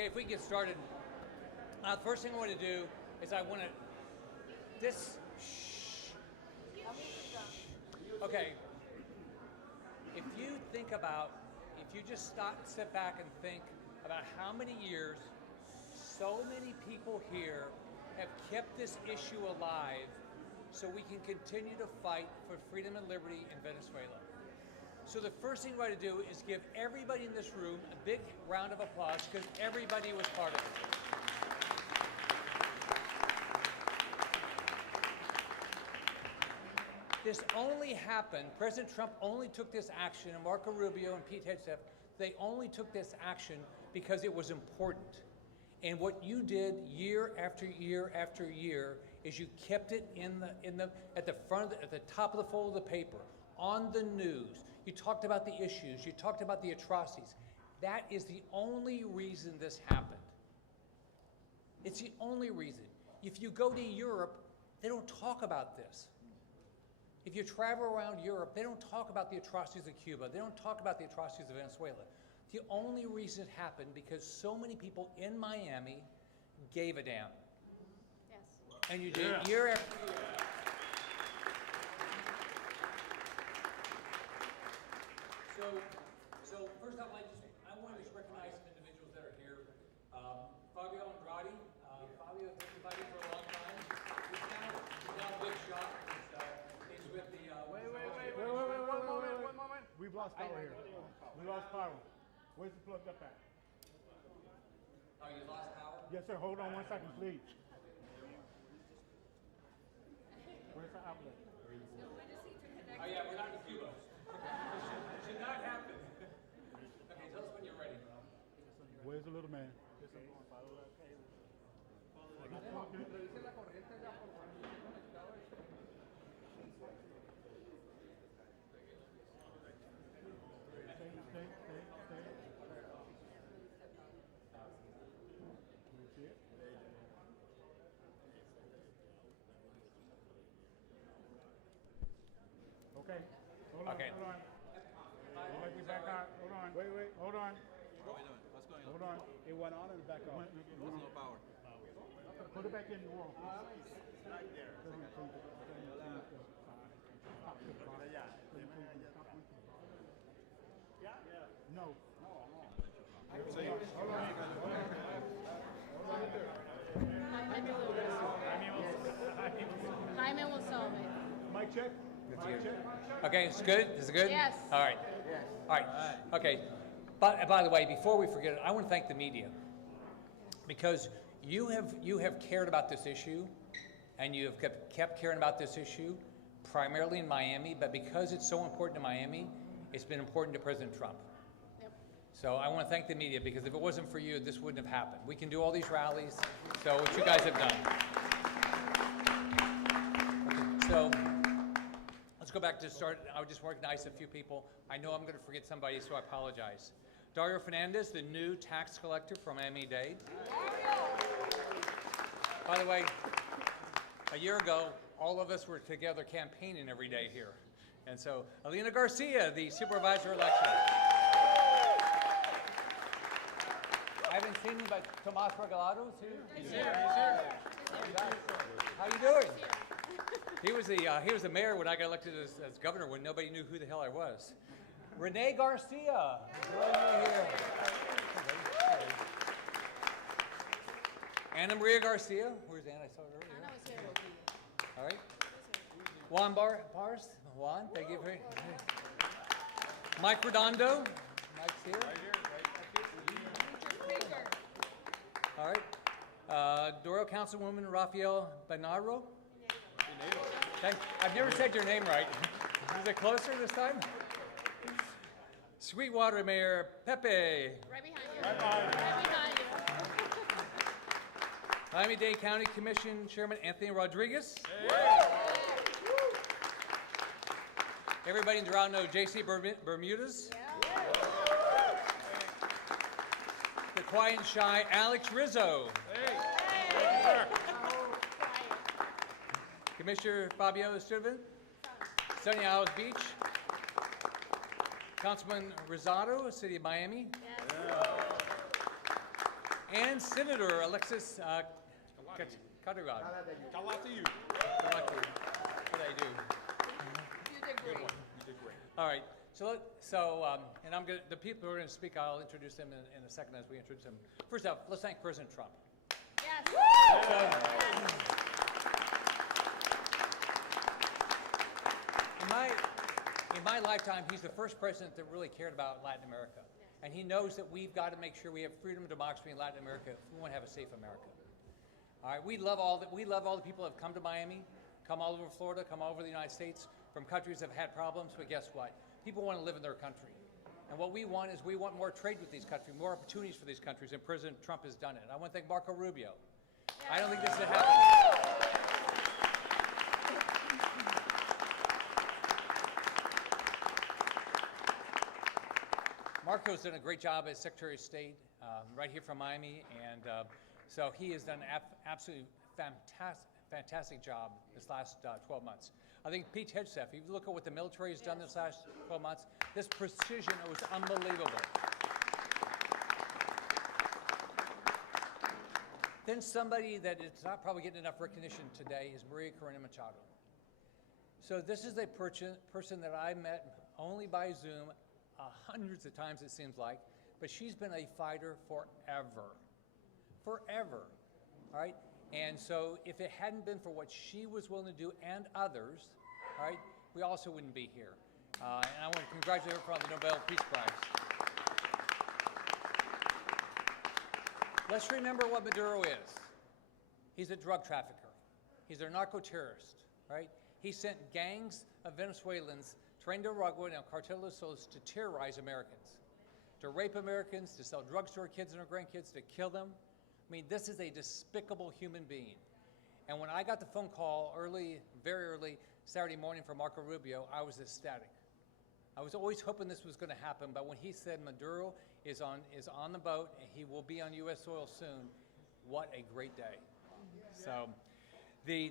Okay, if we get started, the first thing I want to do is I want to, okay, if you think about, if you just sit back and think about how many years so many people here have kept this issue alive so we can continue to fight for freedom and liberty in Venezuela. So the first thing we're going to do is give everybody in this room a big round of applause because everybody was part of it. This only happened, President Trump only took this action, and Marco Rubio and Pete Hegseth, they only took this action because it was important. And what you did year after year after year is you kept it at the front, at the top of the fold of the paper, on the news. You talked about the issues. You talked about the atrocities. That is the only reason this happened. It's the only reason. If you go to Europe, they don't talk about this. If you travel around Europe, they don't talk about the atrocities of Cuba. They don't talk about the atrocities of Venezuela. The only reason it happened because so many people in Miami gave a damn. Yes. And you did year after year. So first off, I want to just recognize some individuals that are here. Fabio Andrade. Fabio has been invited for a long time. He's now a big shot. He's with the... Wait, one moment. We've lost power here. We lost power. Where's the plug up at? Oh, you lost power? Yes, sir. Hold on 1 second, please. Where's the outlet? Oh, yeah, we're not in Cuba. It should not happen. Okay, tell us when you're ready. Where's the little man? Stay. Okay. Hold on. Okay. Hold on. Don't let me back out. Hold on. Wait. Hold on. What are we doing? What's going on? Hold on. It went on and back off. There's no power. Put it back in the wall. Right there. No. Jaime will solve it. Mic check. Mic check. Okay, it's good? Is it good? Yes. All right. Yes. All right. Okay. But by the way, before we forget it, I want to thank the media because you have cared about this issue, and you have kept caring about this issue, primarily in Miami. But because it's so important to Miami, it's been important to President Trump. Yep. So I want to thank the media because if it wasn't for you, this wouldn't have happened. We can do all these rallies. So what you guys have done. Okay, so let's go back to start. I would just recognize a few people. I know I'm going to forget somebody, so I apologize. Dario Fernandez, the new tax collector from Miami-Dade. By the way, a year ago, all of us were together campaigning every day here. And so, Alina Garcia, the supervisor election. I haven't seen him, but Tomas Regalado is here. He's here. How you doing? He was the mayor when I got elected as governor when nobody knew who the hell I was. Renee Garcia, joining me here. Ana Maria Garcia, where's Anna? I saw her earlier. Anna was here. All right. Juan Bars, Juan, thank you for Mike Redondo, Mike's here. All right. Doral Councilwoman Rafael Benaro. I've never said your name right. Is it closer this time? Sweetwater Mayor Pepe. Right behind you. Right behind you. Miami-Dade County Commission Chairman Anthony Rodriguez. Hey. Everybody in Doral knows J.C. Bermudez. Yeah. The quiet and shy Alex Rizzo. Hey. Commissioner Fabio Estevez. Sunny Isles Beach. Councilman Rosado, City of Miami. Yes. and Senator Alexis Catarrad. Kalata you. What did I do? You did great. You did great. All right. And I'm gonna, the people who are going to speak, I'll introduce them in a second as we introduce them. First up, let's thank President Trump. Yes. In my lifetime, he's the first president that really cared about Latin America. And he knows that we've got to make sure we have freedom and democracy in Latin America if we want to have a safe America. All right, we love all the people that have come to Miami, come all over Florida, come all over the United States, from countries that have had problems, but guess what? People want to live in their country. And what we want is we want more trade with these countries, more opportunities for these countries, and President Trump has done it. I want to thank Marco Rubio. I don't think this would happen. Marco's done a great job as Secretary of State right here from Miami, and so he has done an absolutely fantastic job this last 12 months. I think Pete Hegseth, if you look at what the military has done this last 12 months, this precision was unbelievable. Then somebody that is not probably getting enough recognition today is Maria Corina Machado. So this is a person that I met only by Zoom hundreds of times, it seems like, but she's been a fighter forever. Forever, all right? And so if it hadn't been for what she was willing to do and others, all right, we also wouldn't be here. And I want to congratulate her for the Nobel Peace Prize. Let's remember what Maduro is. He's a drug trafficker. He's a narco-terrorist, right? He sent gangs of Venezuelans trained to Uruguay and Cartel de Solos to terrorize Americans, to rape Americans, to sell drugs to our kids and our grandkids, to kill them. I mean, this is a despicable human being. And when I got the phone call very early Saturday morning from Marco Rubio, I was ecstatic. I was always hoping this was going to happen, but when he said Maduro is on the boat and he will be on U.S. soil soon, what a great day. So,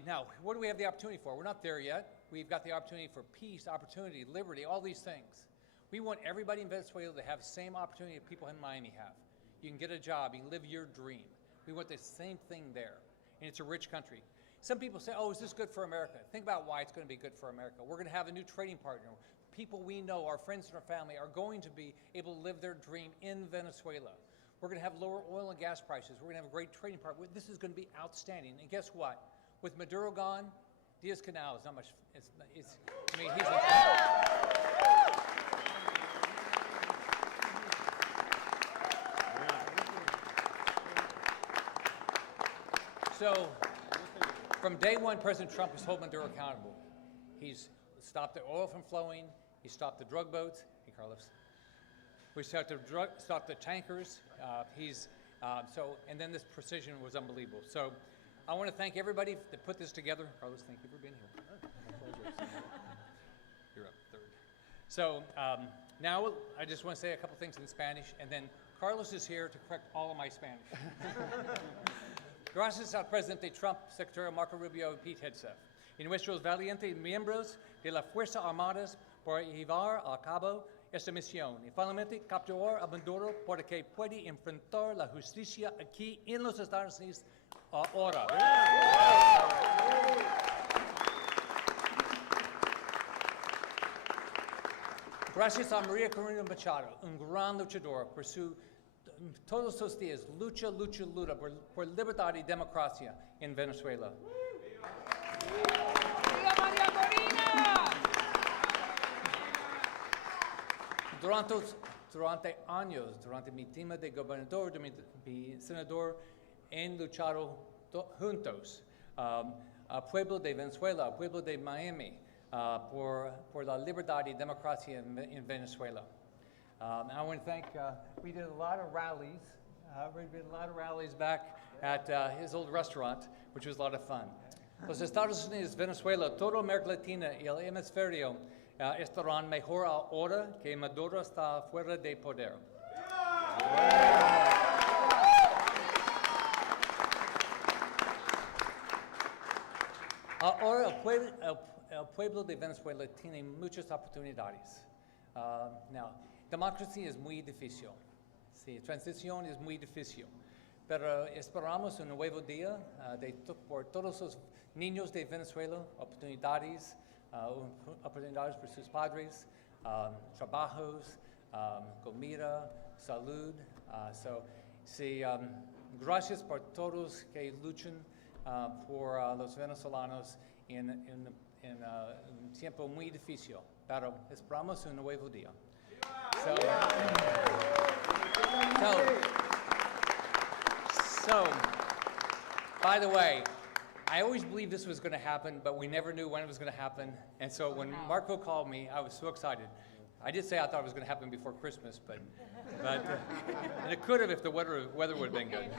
now, what do we have the opportunity for? We're not there yet. We've got the opportunity for peace, opportunity, liberty, all these things. We want everybody in Venezuela to have the same opportunity that people in Miami have. You can get a job, you can live your dream. We want the same thing there, and it's a rich country. Some people say, oh, is this good for America? Think about why it's going to be good for America. We're going to have a new trading partner. People we know, our friends and our family, are going to be able to live their dream in Venezuela. We're going to have lower oil and gas prices. We're going to have a great trading partner. This is going to be outstanding. And guess what? With Maduro gone, Diaz-Canal is not much. I mean, he's So, from day one, President Trump has held Maduro accountable. He's stopped the oil from flowing. He stopped the drug boats. Hey, Carlos. We stopped the tankers. And then this precision was unbelievable. So, I want to thank everybody that put this together. Carlos, thank you for being here. My pleasure. You're up third. So, now I just want to say a couple things in Spanish, and then Carlos is here to correct all of my Spanish. Gracias al Presidente Trump, Secretario Marco Rubio y Pete Hegseth, y nuestros valientes miembros de las Fuerzas Armadas por llevar a cabo esta misión y finalmente capturar a Maduro para que pueda enfrentar la justicia aquí en los Estados Unidos ahora. Gracias a María Corina Machado, un gran luchador por todos los días, lucha por libertad y democracia en Venezuela. ¡Viva María Corina! Durante años, durante mi tema de gobernador, de mi senador, han luchado juntos al pueblo de Venezuela, al pueblo de Miami, por la libertad y democracia en Venezuela. I want to thank, we did a lot of rallies back at his old restaurant, which was a lot of fun. Los Estados Unidos, Venezuela, toda América Latina y el hemisferio estarán mejor ahora que Maduro está fuera de poder. Ahora el pueblo de Venezuela tiene muchas oportunidades. Now, democracia es muy difícil. Sí, transición es muy difícil. pero esperamos un nuevo día por todos los niños de Venezuela, oportunidades por sus padres, trabajos, comida, salud. Gracias por todos que luchan por los venezolanos en un tiempo muy difícil, pero esperamos un nuevo día. So, by the way, I always believed this was going to happen, but we never knew when it was going to happen. And so when Marco called me, I was so excited. I did say I thought it was going to happen before Christmas, but and it could have if the weather would have been good.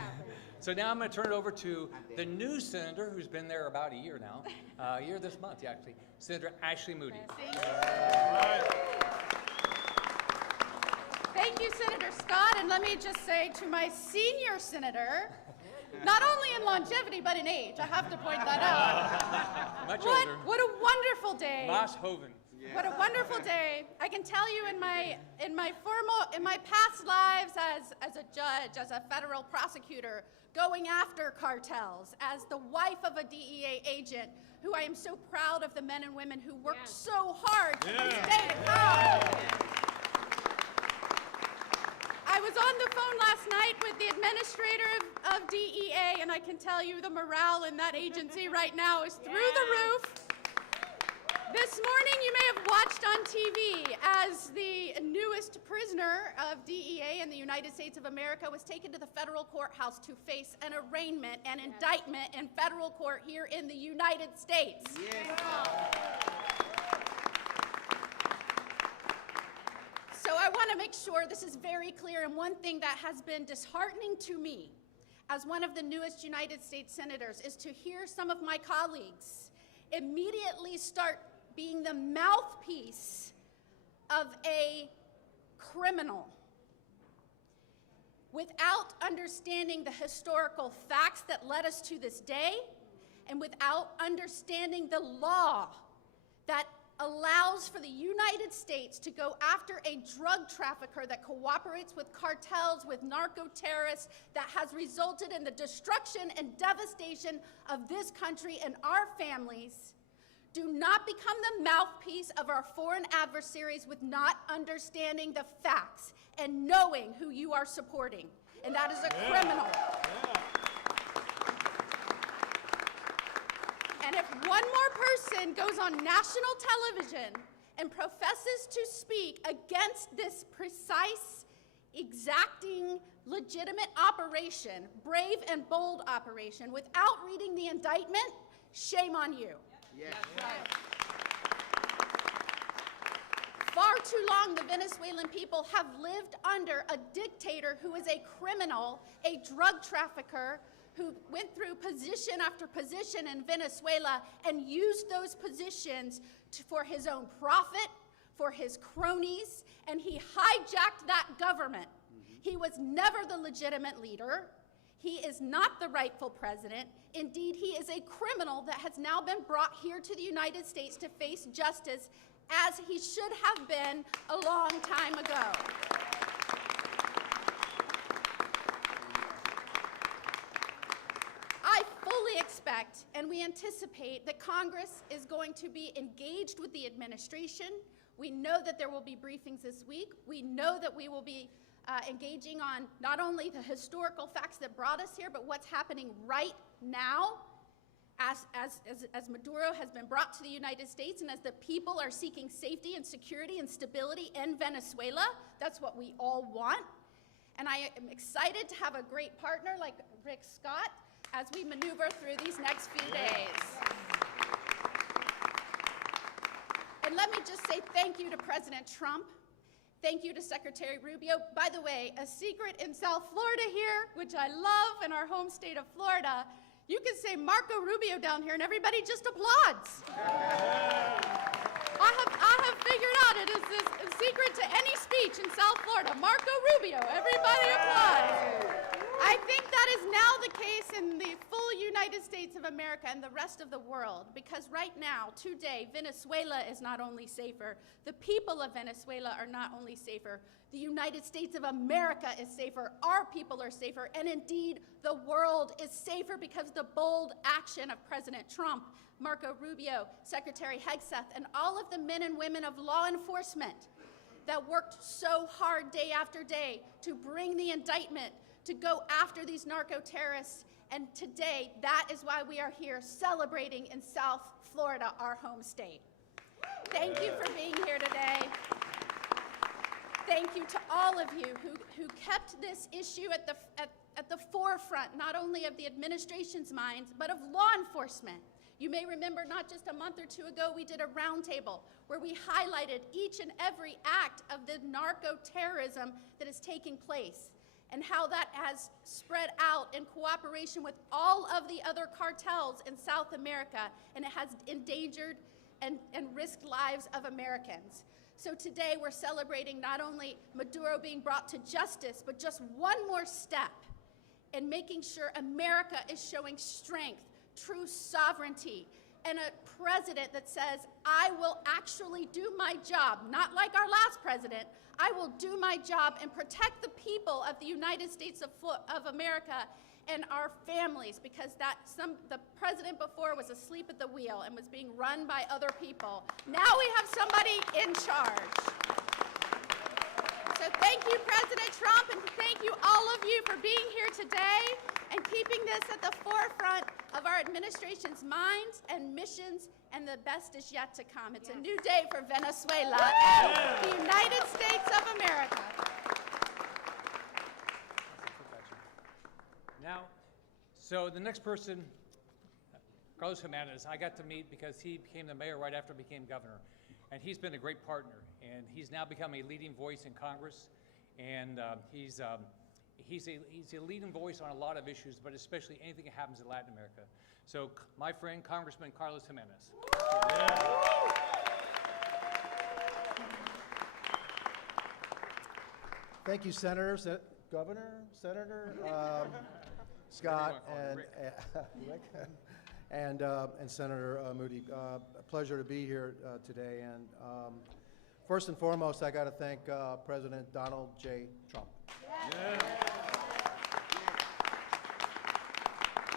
So now I'm going to turn it over to the new senator who's been there about a year now, a year this month, actually, Senator Ashley Moody. Thank you, Senator Scott. And let me just say to my senior senator, not only in longevity, but in age, I have to point that out. Much older. What a wonderful day. Mas Hoven. What a wonderful day. I can tell you in my past lives as a judge, as a federal prosecutor, going after cartels, as the wife of a DEA agent, who I am so proud of the men and women who worked so hard to this day to come. I was on the phone last night with the administrator of DEA, and I can tell you the morale in that agency right now is through the roof. This morning, you may have watched on TV as the newest prisoner of DEA in the United States of America was taken to the federal courthouse to face an arraignment and indictment in federal court here in the United States. So I want to make sure this is very clear, and one thing that has been disheartening to me as one of the newest United States senators is to hear some of my colleagues immediately start being the mouthpiece of a criminal without understanding the historical facts that led us to this day and without understanding the law that allows for the United States to go after a drug trafficker that cooperates with cartels, with narco-terrorists, that has resulted in the destruction and devastation of this country and our families. Do not become the mouthpiece of our foreign adversaries with not understanding the facts and knowing who you are supporting, and that is a criminal. And if one more person goes on national television and professes to speak against this precise, exacting, legitimate operation, brave and bold operation, without reading the indictment, shame on you. Yes. Far too long, the Venezuelan people have lived under a dictator who is a criminal, a drug trafficker, who went through position after position in Venezuela and used those positions for his own profit, for his cronies, and he hijacked that government. He was never the legitimate leader. He is not the rightful president. Indeed, he is a criminal that has now been brought here to the United States to face justice, as he should have been a long time ago. I fully expect and we anticipate that Congress is going to be engaged with the administration. We know that there will be briefings this week. We know that we will be engaging on not only the historical facts that brought us here, but what's happening right now as Maduro has been brought to the United States and as the people are seeking safety and security and stability in Venezuela. That's what we all want. And I am excited to have a great partner like Rick Scott as we maneuver through these next few days. And let me just say thank you to President Trump. Thank you to Secretary Rubio. By the way, a secret in South Florida here, which I love in our home state of Florida, you can say Marco Rubio down here and everybody just applauds. I have figured out it is this secret to any speech in South Florida. Marco Rubio, everybody applauds. I think that is now the case in the full United States of America and the rest of the world, because right now, today, Venezuela is not only safer, the people of Venezuela are not only safer, the United States of America is safer, our people are safer, and indeed, the world is safer because of the bold action of President Trump, Marco Rubio, Secretary Hegseth, and all of the men and women of law enforcement that worked so hard day after day to bring the indictment, to go after these narco-terrorists. And today, that is why we are here celebrating in South Florida, our home state. Thank you for being here today. Thank you to all of you who kept this issue at the forefront, not only of the administration's minds, but of law enforcement. You may remember not just a month or two ago, we did a roundtable where we highlighted each and every act of the narco-terrorism that is taking place and how that has spread out in cooperation with all of the other cartels in South America, and it has endangered and risked lives of Americans. So today we're celebrating not only Maduro being brought to justice, but just one more step in making sure America is showing strength, true sovereignty, and a president that says, I will actually do my job, not like our last president. I will do my job and protect the people of the United States of America and our families, because the president before was asleep at the wheel and was being run by other people. Now we have somebody in charge. So thank you, President Trump, and thank you, all of you, for being here today and keeping this at the forefront of our administration's minds and missions, and the best is yet to come. It's a new day for Venezuela and the United States of America. Now, so the next person, Carlos Jimenez, I got to meet because he became the mayor right after he became governor. And he's been a great partner. And he's now become a leading voice in Congress. And he's a leading voice on a lot of issues, but especially anything that happens in Latin America. So my friend, Congressman Carlos Jimenez. Thank you, Senators, Governor, Senator, Scott, and Senator Moody. A pleasure to be here today. And first and foremost, I got to thank President Donald J. Trump.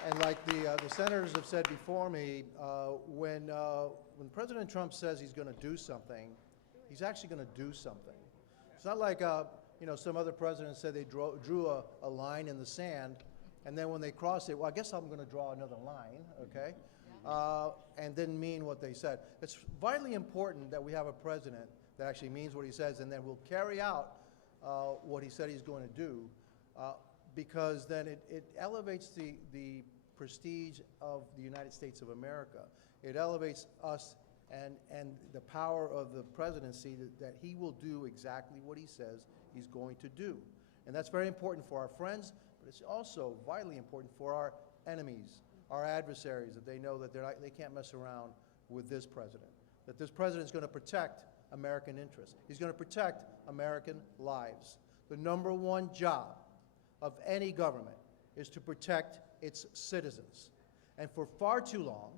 And like the senators have said before me, when President Trump says he's going to do something, he's actually going to do something. It's not like some other presidents said they drew a line in the sand, and then when they crossed it, well, I guess I'm going to draw another line, okay? And didn't mean what they said. It's vitally important that we have a president that actually means what he says, and then will carry out what he said he's going to do, because then it elevates the prestige of the United States of America. It elevates us and the power of the presidency that he will do exactly what he says he's going to do. And that's very important for our friends, but it's also vitally important for our enemies, our adversaries, that they know that they can't mess around with this president, that this president is going to protect American interests. He's going to protect American lives. The number one job of any government is to protect its citizens. And for far too long,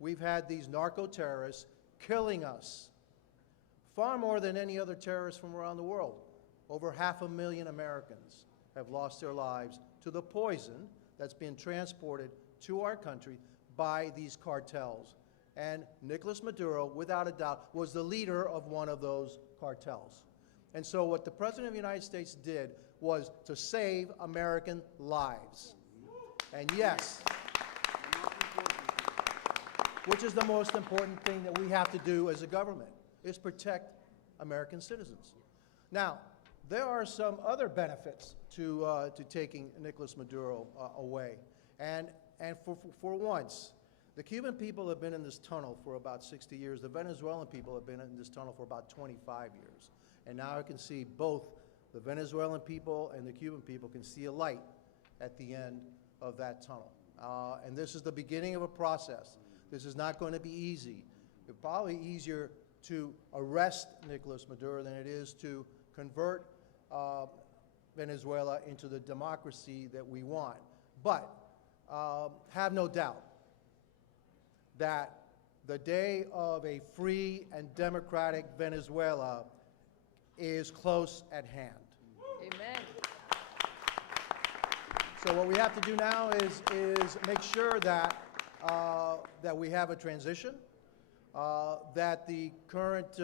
we've had these narco-terrorists killing us far more than any other terrorists from around the world. Over 500,000 Americans have lost their lives to the poison that's been transported to our country by these cartels. And Nicolás Maduro, without a doubt, was the leader of one of those cartels. And so what the President of the United States did was to save American lives. And yes, which is the most important thing that we have to do as a government, is protect American citizens. Now, there are some other benefits to taking Nicolás Maduro away. And for once, the Cuban people have been in this tunnel for about 60 years. The Venezuelan people have been in this tunnel for about 25 years. And now I can see both the Venezuelan people and the Cuban people can see a light at the end of that tunnel. And this is the beginning of a process. This is not going to be easy. It's probably easier to arrest Nicolás Maduro than it is to convert Venezuela into the democracy that we want. But have no doubt that the day of a free and democratic Venezuela is close at hand. Amen. So what we have to do now is make sure that, that we have a transition, that the current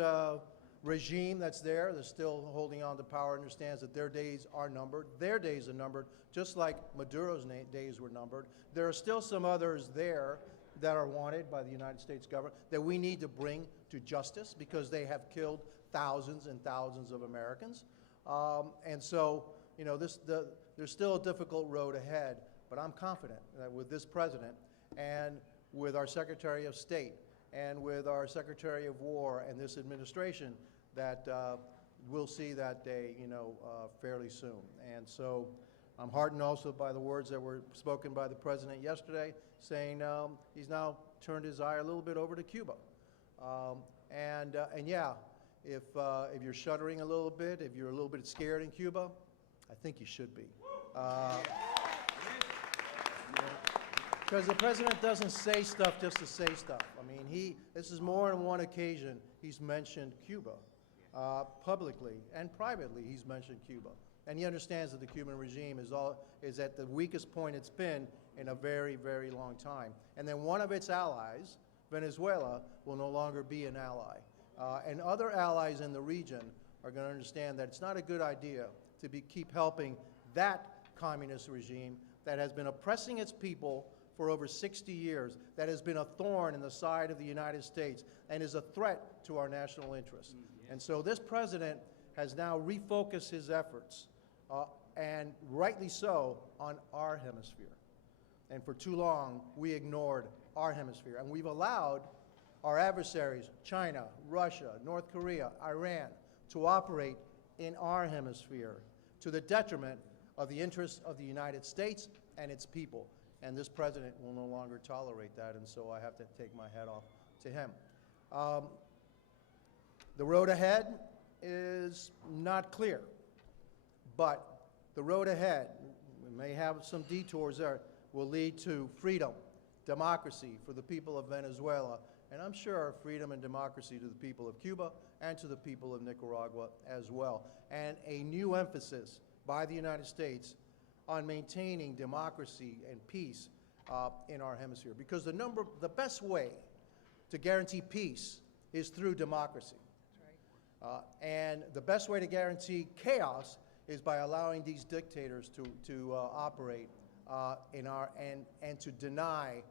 regime that's there, that's still holding on to power, understands that their days are numbered. Their days are numbered, just like Maduro's days were numbered. There are still some others there that are wanted by the United States government that we need to bring to justice because they have killed thousands and thousands of Americans. And so, you know, there's still a difficult road ahead, but I'm confident that with this president and with our Secretary of State and with our Secretary of War and this administration that we'll see that day, you know, fairly soon. And so I'm heartened also by the words that were spoken by the president yesterday, saying he's now turned his eye a little bit over to Cuba. And yeah, if you're shuddering a little bit, if you're a little bit scared in Cuba, I think you should be. Because the president doesn't say stuff just to say stuff. I mean, this is more than one occasion he's mentioned Cuba. Publicly and privately, he's mentioned Cuba. And he understands that the Cuban regime is at the weakest point it's been in a very, very long time. And then one of its allies, Venezuela, will no longer be an ally. And other allies in the region are going to understand that it's not a good idea to keep helping that communist regime that has been oppressing its people for over 60 years, that has been a thorn in the side of the United States and is a threat to our national interests. And so this president has now refocused his efforts, and rightly so, on our hemisphere. And for too long, we ignored our hemisphere. And we've allowed our adversaries, China, Russia, North Korea, Iran, to operate in our hemisphere to the detriment of the interests of the United States and its people. And this president will no longer tolerate that, and so I have to take my hat off to him. The road ahead is not clear, but the road ahead, we may have some detours there, will lead to freedom, democracy for the people of Venezuela, and I'm sure freedom and democracy to the people of Cuba and to the people of Nicaragua as well, and a new emphasis by the United States on maintaining democracy and peace in our hemisphere. Because the best way to guarantee peace is through democracy. And the best way to guarantee chaos is by allowing these dictators to operate and to deny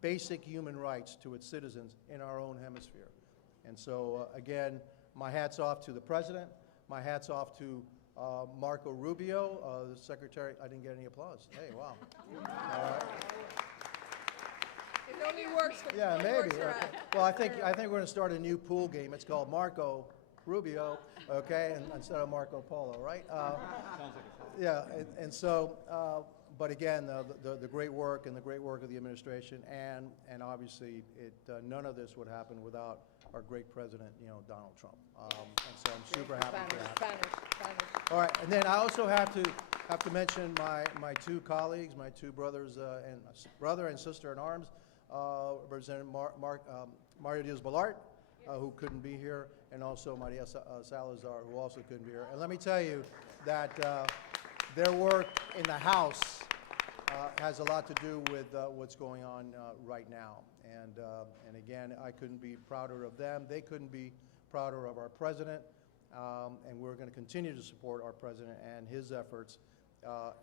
basic human rights to its citizens in our own hemisphere. And so, again, my hat's off to the president. My hat's off to Marco Rubio, the secretary. I didn't get any applause. Hey, wow. It only works for Yeah, maybe. works for Okay. us. Well, I think we're going to start a new pool game. It's called Marco Rubio, okay, and instead of Marco Polo, right? Yeah, and so, but again, the great work and the great work of the administration, and obviously, none of this would happen without our great president, you know, Donald Trump. And so I'm super happy for that. Spanish. All right, and then I also have to mention my two colleagues, my two brothers brother and sister in arms, Representative Mario Diaz-Balart, who couldn't be here, and also Maria Salazar, who also couldn't be here. And let me tell you that their work in the House has a lot to do with what's going on right now. And again, I couldn't be prouder of them. They couldn't be prouder of our president. And we're going to continue to support our president and his efforts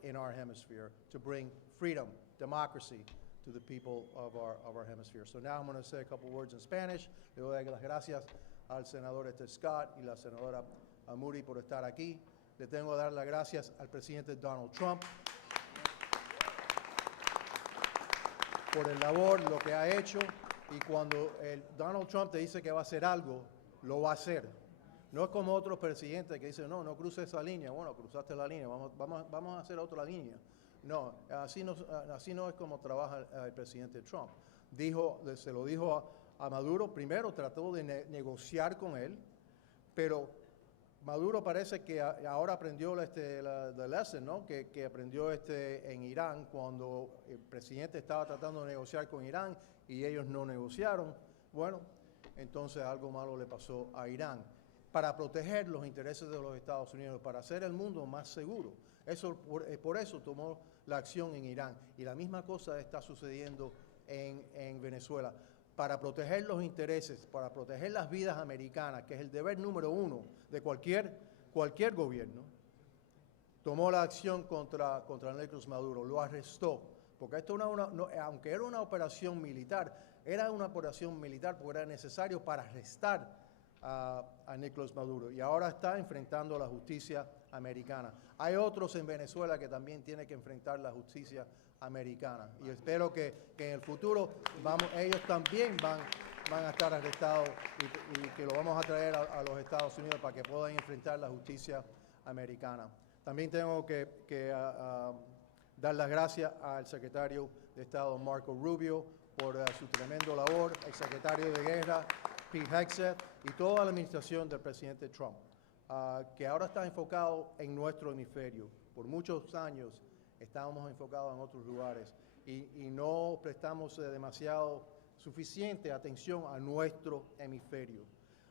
in our hemisphere to bring freedom, democracy to the people of our hemisphere. So now I'm going to say a couple words in Spanish. Le doy las gracias al senador Scott y la senadora Moody por estar aquí. Le tengo que dar las gracias al presidente Donald Trump por el labor, lo que ha hecho, y cuando Donald Trump te dice que va a hacer algo, lo va a hacer. No es como otros presidentes que dicen, no cruce esa línea. Bueno, cruzaste la línea, vamos a hacer otra línea. No, así no es como trabaja el presidente Trump. Se lo dijo a Maduro, primero trató de negociar con él, pero Maduro parece que ahora aprendió la lesson, ¿no? Que aprendió en Irán cuando el presidente estaba tratando de negociar con Irán y ellos no negociaron. Bueno, entonces algo malo le pasó a Irán. Para proteger los intereses de los Estados Unidos, para hacer el mundo más seguro. Por eso tomó la acción en Irán. Y la misma cosa está sucediendo en Venezuela. Para proteger los intereses, para proteger las vidas americanas, que es el deber número uno de cualquier gobierno, tomó la acción contra Nicolás Maduro, lo arrestó, porque esto aunque era una operación militar porque era necesario para arrestar a Nicolás Maduro, y ahora está enfrentando la justicia americana. Hay otros en Venezuela que también tienen que enfrentar la justicia americana, y espero que en el futuro ellos también van a estar arrestados y que lo vamos a traer a los Estados Unidos para que puedan enfrentar la justicia americana. También tengo que dar las gracias al secretario de Estado Marco Rubio por su tremendo labor, el secretario de Guerra Pete Hegseth y toda la administración del presidente Trump, que ahora está enfocado en nuestro hemisferio. Por muchos años estábamos enfocados en otros lugares y no prestamos suficiente atención a nuestro hemisferio.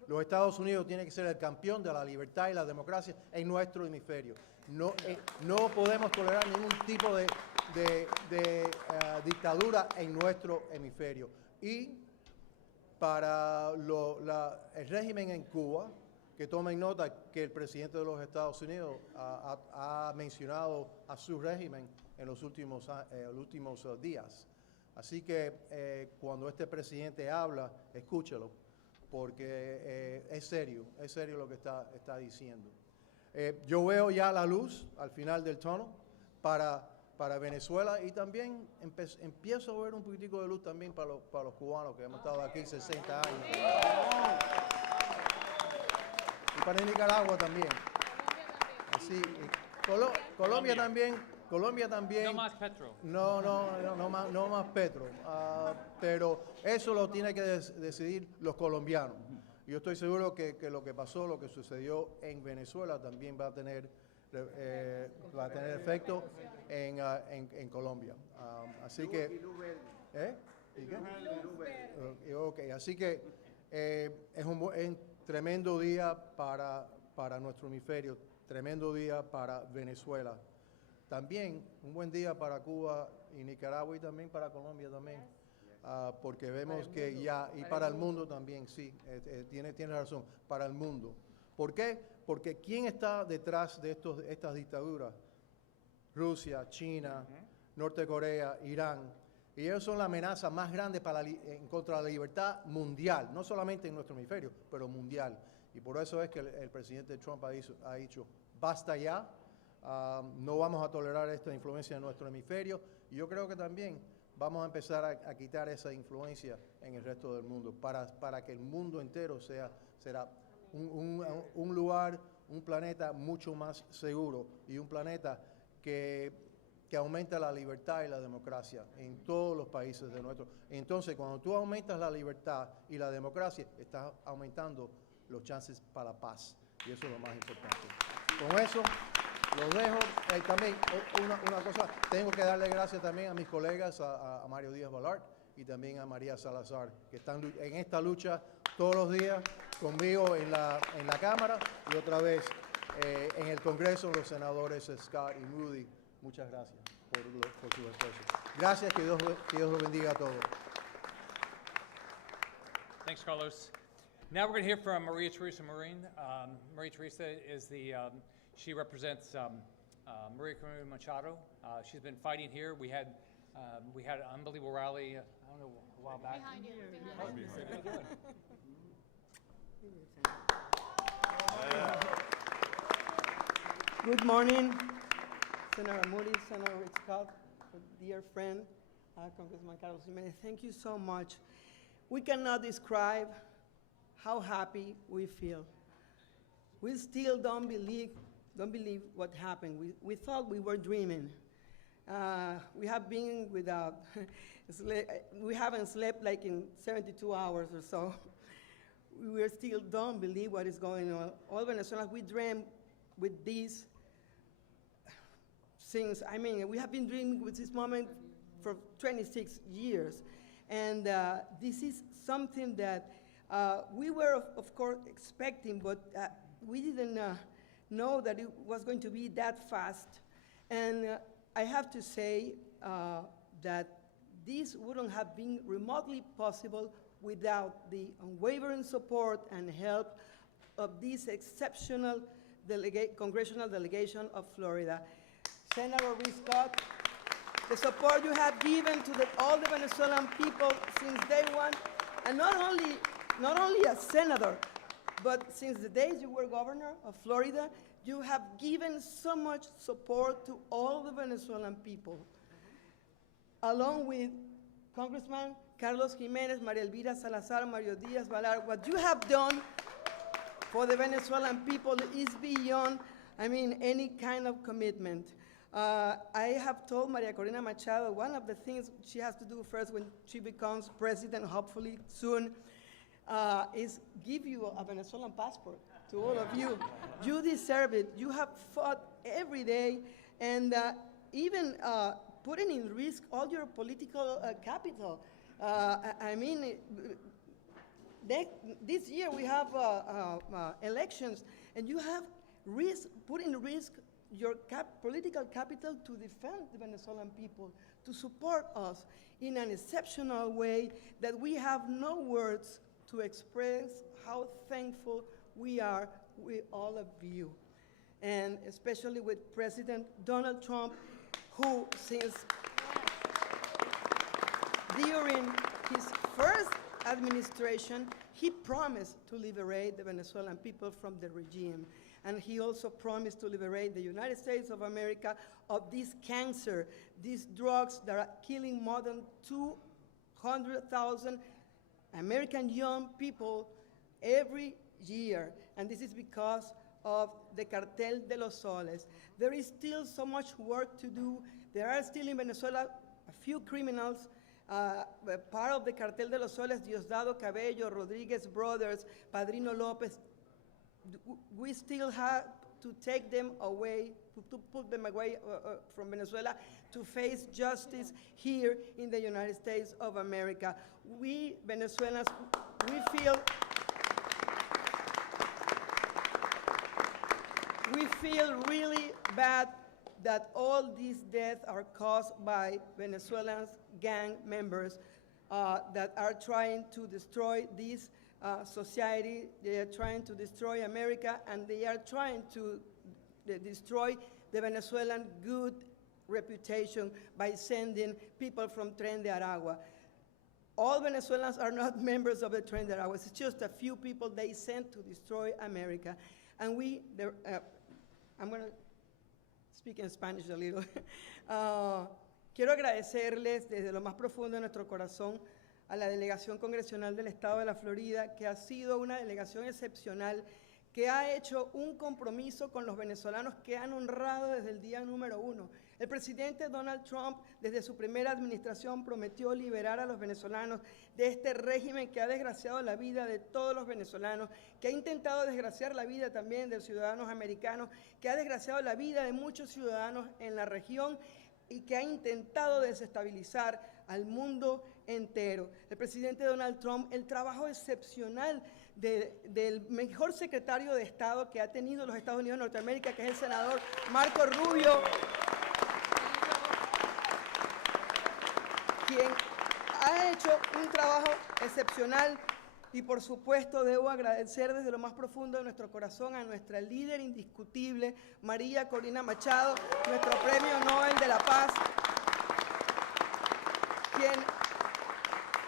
Los Estados Unidos tienen que ser el campeón de la libertad y la democracia en nuestro hemisferio. No podemos tolerar ningún tipo de dictadura en nuestro hemisferio. Y para el régimen en Cuba, que tomen nota que el presidente de los Estados Unidos ha mencionado a su régimen en los últimos días. Así que cuando este presidente habla, escúchelo, porque es serio lo que está diciendo. Yo veo ya la luz al final del túnel para Venezuela, y también empiezo a ver un poquitico de luz también para los cubanos que hemos estado aquí 60 años. Y para Nicaragua también. Así, Colombia también. No más petro. No más petro. Pero eso lo tienen que decidir los colombianos. Yo estoy seguro que lo que sucedió en Venezuela también va a tener efecto en Colombia. Así que... Okay, así que es un tremendo día para nuestro hemisferio, tremendo día para Venezuela. También un buen día para Cuba y Nicaragua, y también para Colombia también, porque vemos que y para el mundo también, sí, tiene razón, para el mundo. ¿Por qué? Porque ¿quién está detrás de estas dictaduras? Rusia, China, Norte Corea, Irán. Y ellos son la amenaza más grande en contra de la libertad mundial, no solamente en nuestro hemisferio, pero mundial. Y por eso es que el presidente Trump ha dicho, basta ya, no vamos a tolerar esta influencia en nuestro hemisferio. Y yo creo que también vamos a empezar a quitar esa influencia en el resto del mundo, para que el mundo entero será un lugar, un planeta mucho más seguro, y un planeta que aumenta la libertad y la democracia en todos los países de nuestro. Entonces, cuando tú aumentas la libertad y la democracia, estás aumentando los chances para la paz, y eso es lo más importante. Con eso los dejo. También una cosa, tengo que darle gracias también a mis colegas, a Mario Díaz Balart y también a María Salazar, que están en esta lucha todos los días conmigo en la Cámara, y otra vez en el Congreso, los senadores Scott y Moody. Muchas gracias por su esfuerzo. Gracias, que Dios los bendiga a todos. Thanks, Carlos. Now we're going to hear from Maria Teresa Marin. Maria Teresa is she represents Maria Corina Machado. She's been fighting here. We had an unbelievable rally, I don't know, a while back. Behind you. How you doing? Good morning, Senator Moody, Senator Rick Scott, dear friend, Congressman Carlos Jimenez. Thank you so much. We cannot describe how happy we feel. We still don't believe what happened. We thought we were dreaming. We have been without, we haven't slept like in 72 hours or so. we still don't believe what is going on. All Venezuelans, we dream with these things. I mean, we have been dreaming with this moment for 26 years. And this is something that we were, of course, expecting, but we didn't know that it was going to be that fast. And I have to say that this wouldn't have been remotely possible without the unwavering support and help of this exceptional congressional delegation of Florida. Senator Reed Scott, the support you have given to all the Venezuelan people since day one, and not only as senator, but since the days you were governor of Florida, you have given so much support to all the Venezuelan people. Along with Congressman Carlos Jimenez, Maria Elvira Salazar, Mario Diaz-Balart, what you have done for the Venezuelan people is beyond, I mean, any kind of commitment. I have told Maria Corina Machado one of the things she has to do first when she becomes president, hopefully soon, is give you a Venezuelan passport to all of you. You deserve it. You have fought every day, and even putting in risk all your political capital. I mean, this year we have elections, and you have put in risk your political capital to defend the Venezuelan people, to support us in an exceptional way that we have no words to express how thankful we are with all of you. And especially with President Donald Trump, who since during his first administration, he promised to liberate the Venezuelan people from the regime. And he also promised to liberate the United States of America of this cancer, these drugs that are killing more than 200,000 American young people every year. And this is because of the Cartel de los Soles. There is still so much work to do. There are still in Venezuela a few criminals, part of the Cartel de los Soles, Diosdado Cabello, Rodriguez brothers, Padrino Lopez. We still have to take them away, to put them away from Venezuela to face justice here in the United States of America. We Venezuelans, we feel really bad that all these deaths are caused by Venezuelans gang members that are trying to destroy this society. They are trying to destroy America, and they are trying to destroy the Venezuelan good reputation by sending people from Tren de Aragua. All Venezuelans are not members of the Tren de Aragua. It's just a few people they sent to destroy America. And I'm going to speak in Spanish a little. Quiero agradecerles desde lo más profundo de nuestro corazón a la delegación congresional del Estado de la Florida, que ha sido una delegación excepcional, que ha hecho un compromiso con los venezolanos que han honrado desde el día número 1. El presidente Donald Trump, desde su primera administración, prometió liberar a los venezolanos de este régimen que ha desgraciado la vida de todos los venezolanos, que ha intentado desgraciar la vida también de los ciudadanos americanos, que ha desgraciado la vida de muchos ciudadanos en la región y que ha intentado desestabilizar al mundo entero. El presidente Donald Trump, el trabajo excepcional del mejor secretario de Estado que ha tenido los Estados Unidos de Norteamérica, que es el senador Marco Rubio, quien ha hecho un trabajo excepcional. Y por supuesto debo agradecer desde lo más profundo de nuestro corazón a nuestra líder indiscutible, María Corina Machado, nuestro Premio Nobel de la Paz, quien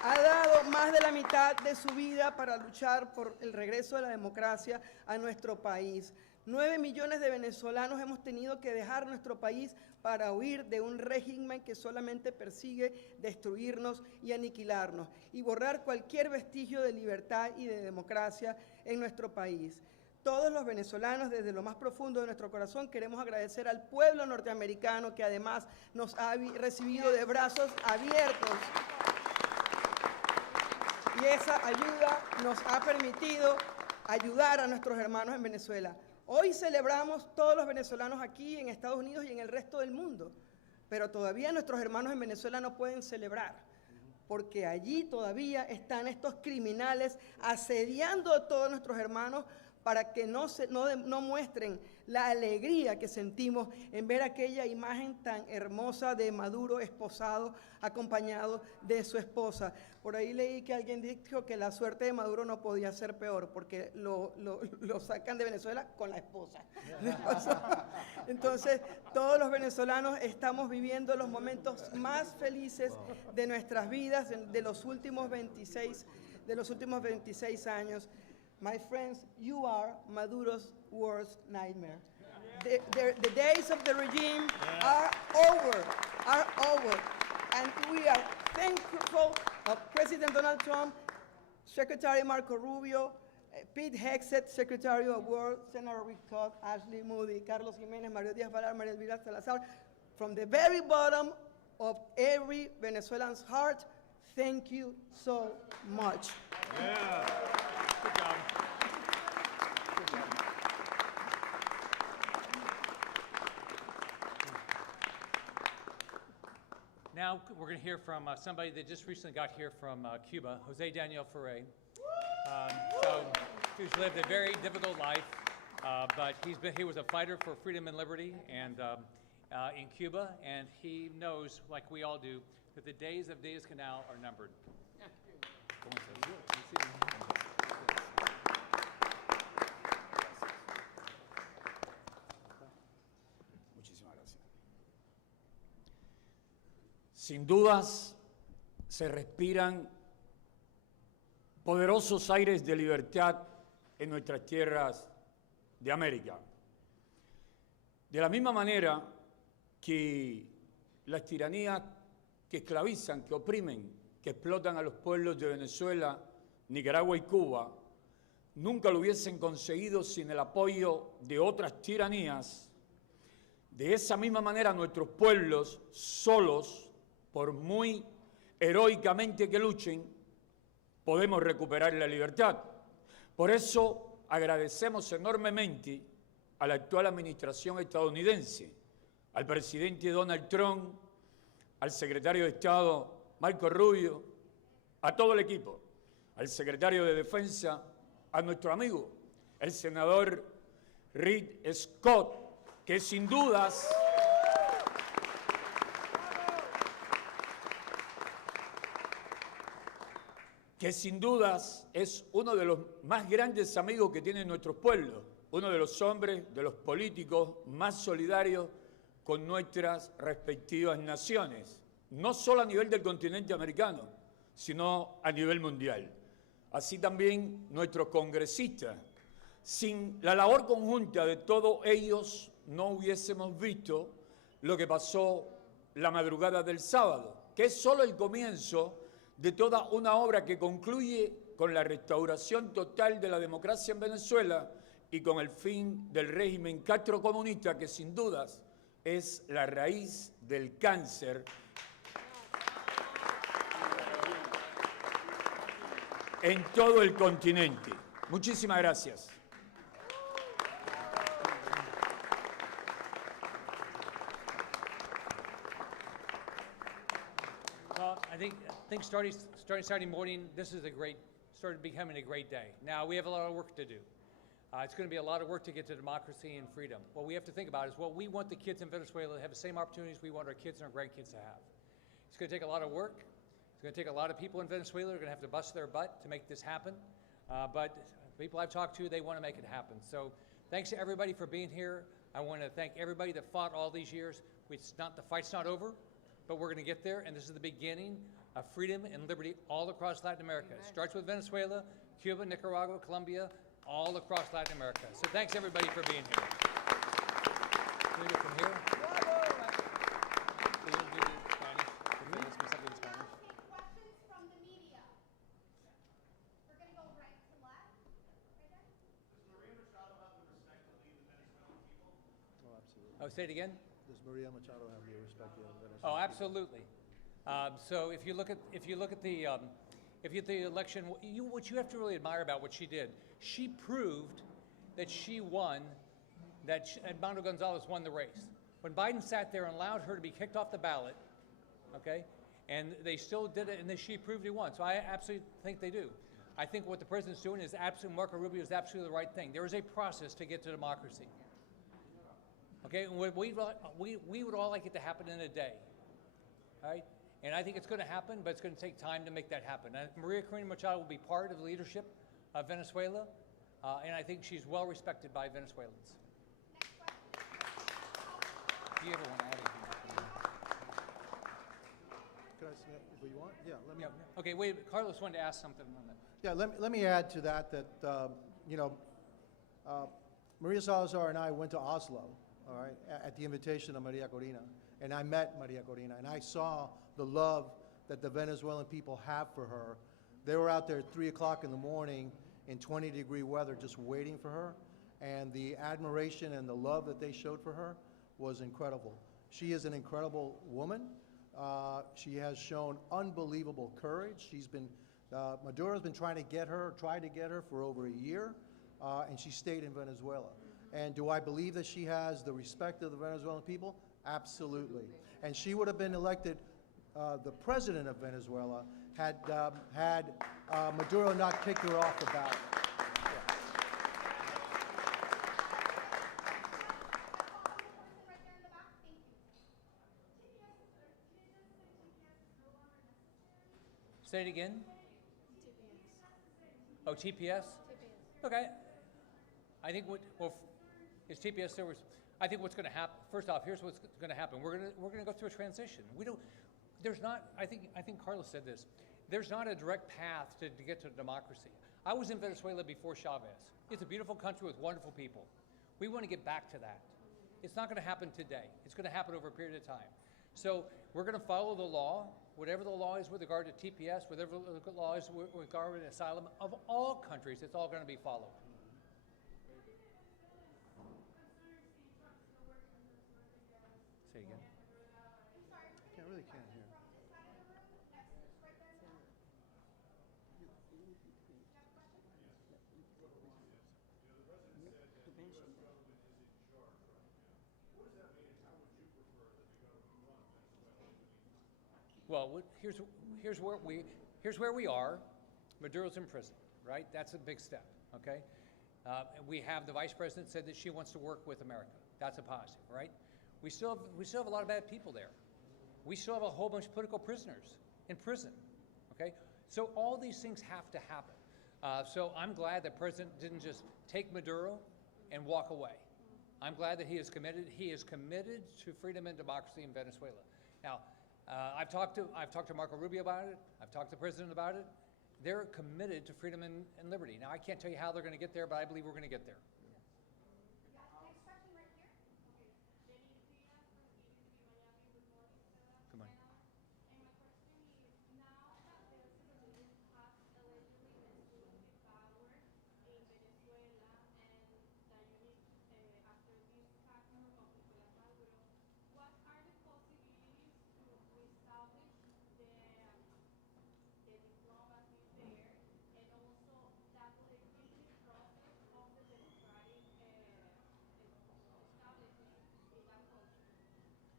ha dado más de la mitad de su vida para luchar por el regreso de la democracia a nuestro país. 9 millones de venezolanos hemos tenido que dejar nuestro país para huir de un régimen que solamente persigue destruirnos y aniquilarnos y borrar cualquier vestigio de libertad y de democracia en nuestro país. Todos los venezolanos, desde lo más profundo de nuestro corazón, queremos agradecer al pueblo norteamericano que además nos ha recibido de brazos abiertos Y esa ayuda nos ha permitido ayudar a nuestros hermanos en Venezuela. Hoy celebramos todos los venezolanos aquí en Estados Unidos y en el resto del mundo, pero todavía nuestros hermanos en Venezuela no pueden celebrar, porque allí todavía están estos criminales asediando a todos nuestros hermanos para que no muestren la alegría que sentimos en ver aquella imagen tan hermosa de Maduro esposado, acompañado de su esposa. Por ahí leí que alguien dijo que la suerte de Maduro no podía ser peor, porque lo sacan de Venezuela con la esposa. Entonces, todos los venezolanos estamos viviendo los momentos más felices de nuestras vidas, de los últimos 26 años. My friends, you are Maduro's worst nightmare. The days of the regime are over. And we are thankful of President Donald Trump, Secretary Marco Rubio, Pete Hegseth, Secretary of War, Senator Rick Scott, Ashley Moody, Carlos Jiménez, Mario Díaz-Valar, María Elvira Salazar. From the very bottom of every Venezuelan's heart, thank you so much. Yeah. Good job. Now we're going to hear from somebody that just recently got here from Cuba, Jose Daniel Ferre. He's lived a very difficult life, but he was a fighter for freedom and liberty and in Cuba, and he knows, like we all do, that the days of Diaz-Canal are numbered. Muchísimas gracias. Sin dudas, se respiran poderosos aires de libertad en nuestras tierras de América. De la misma manera que las tiranías que esclavizan, que oprimen, que explotan a los pueblos de Venezuela, Nicaragua y Cuba, nunca lo hubiesen conseguido sin el apoyo de otras tiranías. De esa misma manera nuestros pueblos, solos, por muy heroicamente que luchen, podemos recuperar la libertad. Por eso agradecemos enormemente a la actual administración estadounidense, al presidente Donald Trump, al secretario de Estado Marco Rubio, a todo el equipo, al secretario de Defensa, a nuestro amigo, el senador Rick Scott, que sin dudas es uno de los más grandes amigos que tienen nuestros pueblos, uno de los hombres, de los políticos más solidarios con nuestras respectivas naciones, no solo a nivel del continente americano, sino a nivel mundial. Así también nuestros congresistas. Sin la labor conjunta de todos ellos no hubiésemos visto lo que pasó la madrugada del sábado, que es solo el comienzo de toda una obra que concluye con la restauración total de la democracia en Venezuela y con el fin del régimen castrocomunista, que sin dudas es la raíz del cáncer en todo el continente. Muchísimas gracias. Well, I think starting Saturday morning, this is started becoming a great day. Now, we have a lot of work to do. It's going to be a lot of work to get to democracy and freedom. What we have to think about is what we want the kids in Venezuela to have the same opportunities we want our kids and our grandkids to have. It's going to take a lot of work. It's going to take a lot of people in Venezuela who are going to have to bust their butt to make this happen. But people I've talked to, they want to make it happen. So thanks to everybody for being here. I want to thank everybody that fought all these years. The fight's not over, but we're going to get there, and this is the beginning of freedom and liberty all across Latin America. It starts with Venezuela, Cuba, Nicaragua, Colombia, all across Latin America. So thanks everybody for being here. Can we go from here? Can you do the Spanish? Can you ask me something in Spanish? Take questions from the media. We're going to go right to left. Right there. Oh, absolutely. Oh, say it again? Does Maria Machado have the respect of Venezuela? Oh, absolutely. So if you look at the if you the election, what you have to really admire about what she did, she proved that she won, Edmundo Gonzalez won the race. When Biden sat there and allowed her to be kicked off the ballot, okay, and they still did it, and then she proved he won. So I absolutely think they do. I think what the president's doing is absolutely, Marco Rubio is absolutely the right thing. There is a process to get to democracy. Okay, and we would all like it to happen in a day, all right? And I think it's going to happen, but it's going to take time to make that happen. And Maria Corina Machado will be part of the leadership of Venezuela, and I think she's well respected by Venezuelans. Do you ever want to add anything? Could I say that if you want? Yeah, let me. Yeah. Okay, wait, Carlos wanted to ask something on that. Yeah, let me add to that, you know, Maria Salazar and I went to Oslo, all right, at the invitation of Maria Corina, and I met Maria Corina, and I saw the love that the Venezuelan people have for her. They were out there at 3 o'clock in the morning in 20-degree weather just waiting for her, and the admiration and the love that they showed for her was incredible. She is an incredible woman. She has shown unbelievable courage. She's been, Maduro's been tried to get her for over a year, and she stayed in Venezuela. And do I believe that she has the respect of the Venezuelan people? Absolutely. And she would have been elected the president of Venezuela had Maduro not kicked her off the ballot. Say it again. Oh, TPS? Okay. I think is TPS there was, I think what's going to happen, first off, here's what's going to happen. We're going to go through a transition. There's not, I think Carlos said this, there's not a direct path to get to democracy. I was in Venezuela before Chavez. It's a beautiful country with wonderful people. We want to get back to that. It's not going to happen today. It's going to happen over a period of time. So we're going to follow the law, whatever the law is with regard to TPS, whatever the law is with regard to asylum, of all countries, it's all going to be followed. Say it again. I really can't hear. Well, here's where we are. Maduro's in prison, right? That's a big step, okay? We have the vice president said that she wants to work with America. That's a positive, right? We still have a lot of bad people there. We still have a whole bunch of political prisoners in prison, okay? So all these things have to happen. So I'm glad that President didn't just take Maduro and walk away. I'm glad that he is committed. He is committed to freedom and democracy in Venezuela. Now, I've talked to Marco Rubio about it. I've talked to the president about it. They're committed to freedom and liberty. Now, I can't tell you how they're going to get there, but I believe we're going to get there. Come on.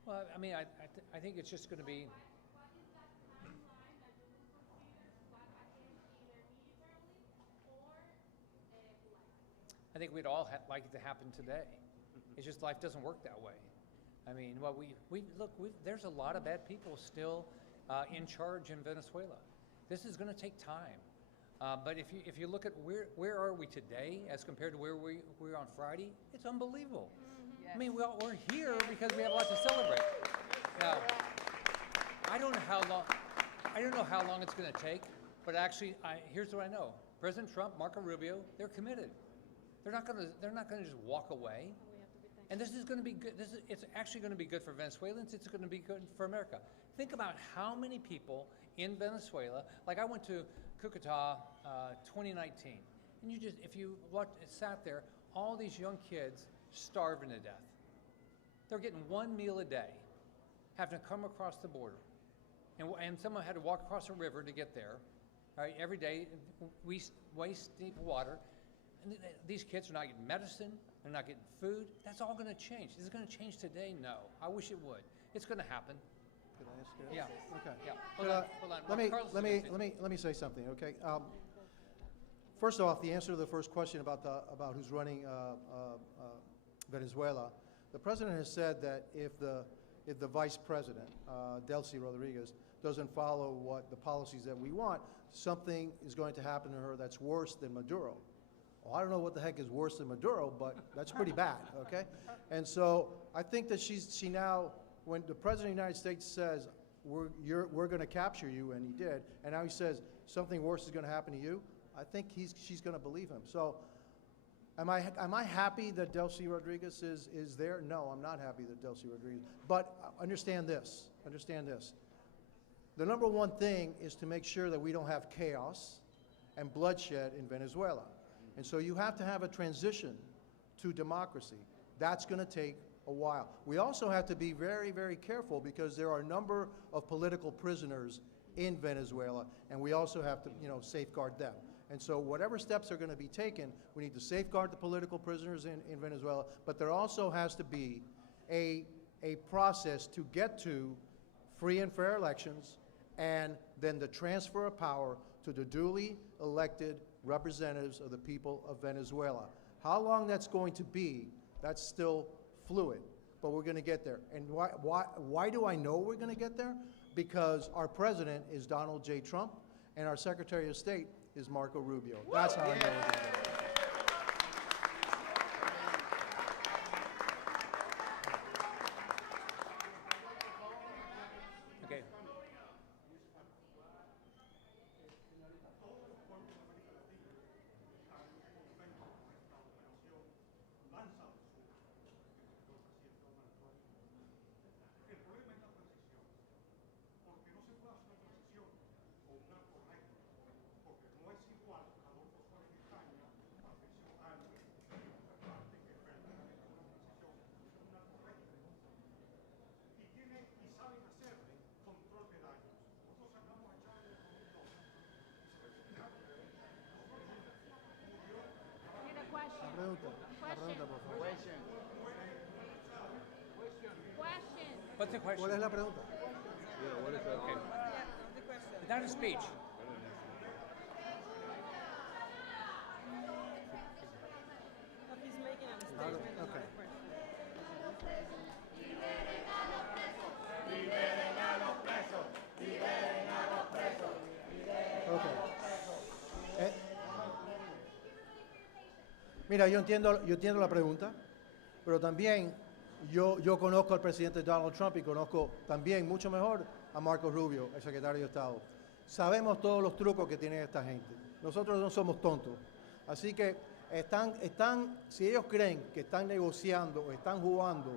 Well, I mean, I think it's just going to be. I think we'd all like it to happen today. It's just life doesn't work that way. I mean, well, there's a lot of bad people still in charge in Venezuela. This is going to take time. But if you look at where are we today as compared to where we were on Friday, it's unbelievable. I mean, we're here because we have lots to celebrate. Now, I don't know how long it's going to take, but actually, here's what I know: President Trump, Marco Rubio, they're committed. They're not going to just walk away. And this is going to be good. It's actually going to be good for Venezuelans. It's going to be good for America. Think about how many people in Venezuela. Like I went to Cucuta 2019, and if you sat there, all these young kids starving to death. They're getting one meal a day, having to come across the border. And someone had to walk across a river to get there, all right, every day, we waste water. And these kids are not getting medicine, they're not getting food. That's all going to change. Is it going to change today? No. I wish it would. It's going to happen. Could I ask you? Yeah. Okay. Yeah. Could I- Let me say something, okay? First off, the answer to the first question about who's running Venezuela, the president has said that if the vice president, Delcy Rodriguez, doesn't follow what the policies that we want, something is going to happen to her that's worse than Maduro. Well, I don't know what the heck is worse than Maduro, but that's pretty bad, okay? And so I think that she now, when the president of the United States says, we're going to capture you, and he did, and now he says something worse is going to happen to you, I think she's going to believe him. So am I happy that Delcy Rodriguez is there? No, I'm not happy that Delcy Rodriguez. But understand this. The number one thing is to make sure that we don't have chaos and bloodshed in Venezuela. And so you have to have a transition to democracy. That's going to take a while. We also have to be very, very careful because there are a number of political prisoners in Venezuela, and we also have to, safeguard them. And so whatever steps are going to be taken, we need to safeguard the political prisoners in Venezuela, but there also has to be a process to get to free and fair elections and then the transfer of power to the duly elected representatives of the people of Venezuela. How long that's going to be, that's still fluid, but we're going to get there. And why do I know we're going to get there? Because our president is Donald J. Trump, and our Secretary of State is Marco Rubio. That's how I know we're going to get there. Okay. La pregunta, por favor. What's the question? ¿Cuál es la pregunta? Okay. It's not a speech. He's making a statement, not a Okay. question. Okay. Mira, yo entiendo la pregunta, pero también yo conozco al presidente Donald Trump y conozco también mucho mejor a Marco Rubio, el secretario de Estado. Sabemos todos los trucos que tiene esta gente. Nosotros no somos tontos. Así que si ellos creen que están negociando o están jugando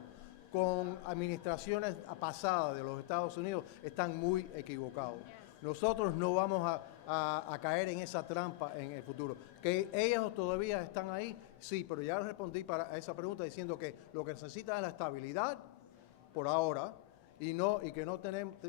con administraciones pasadas de los Estados Unidos, están muy equivocados. Nosotros no vamos a caer en esa trampa en el futuro. Que ellos todavía están ahí, sí, pero ya respondí a esa pregunta diciendo que lo que necesita es la estabilidad por ahora y que no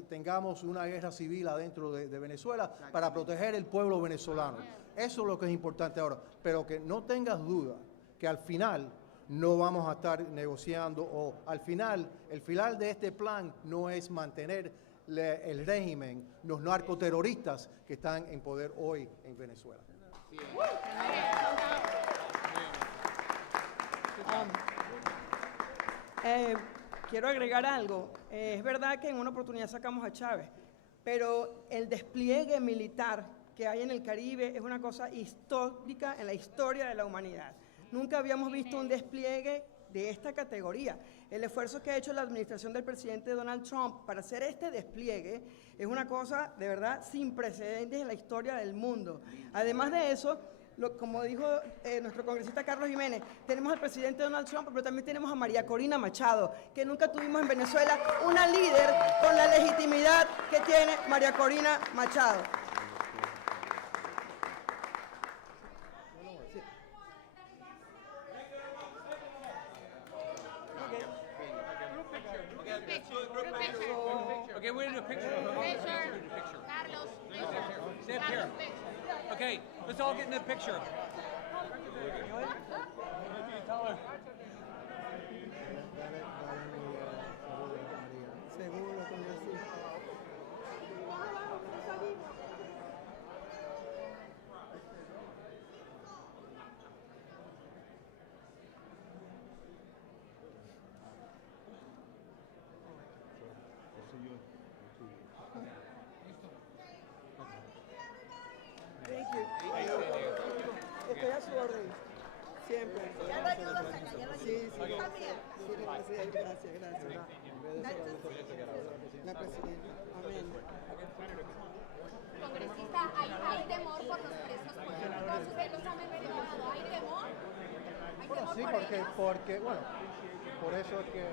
tengamos una guerra civil adentro de Venezuela para proteger el pueblo venezolano. Eso es lo que es importante ahora, pero que no tengas duda que al final no vamos a estar negociando o al final, el final de este plan no es mantener el régimen, los narcoterroristas que están en poder hoy en Venezuela. Quiero agregar algo. Es verdad que en una oportunidad sacamos a Chávez, pero el despliegue militar que hay en el Caribe es una cosa histórica en la historia de la humanidad. Nunca habíamos visto un despliegue de esta categoría. El esfuerzo que ha hecho la administración del presidente Donald Trump para hacer este despliegue es una cosa de verdad sin precedentes en la historia del mundo. Además de eso, como dijo nuestro congresista Carlos Jiménez, tenemos al presidente Donald Trump, pero también tenemos a María Corina Machado, que nunca tuvimos en Venezuela una líder con la legitimidad que tiene María Corina Machado. Okay, we're going to do a picture. Picture. Carlos. Stay up here. great. Let's all get in the picture. Seguro, congresista. Thank you. Estoy a su orden. Siempre. Ya lo ayudo a sacar, ya lo ayudo. Sí, sí. También. Sí, gracias, gracias. La presidenta. Amén. Congresista, hay temor por los presos políticos. Usted los ha mencionado. ¿Hay temor? ¿Hay Bueno, temor sí, por ellos? porque, bueno, por eso es que...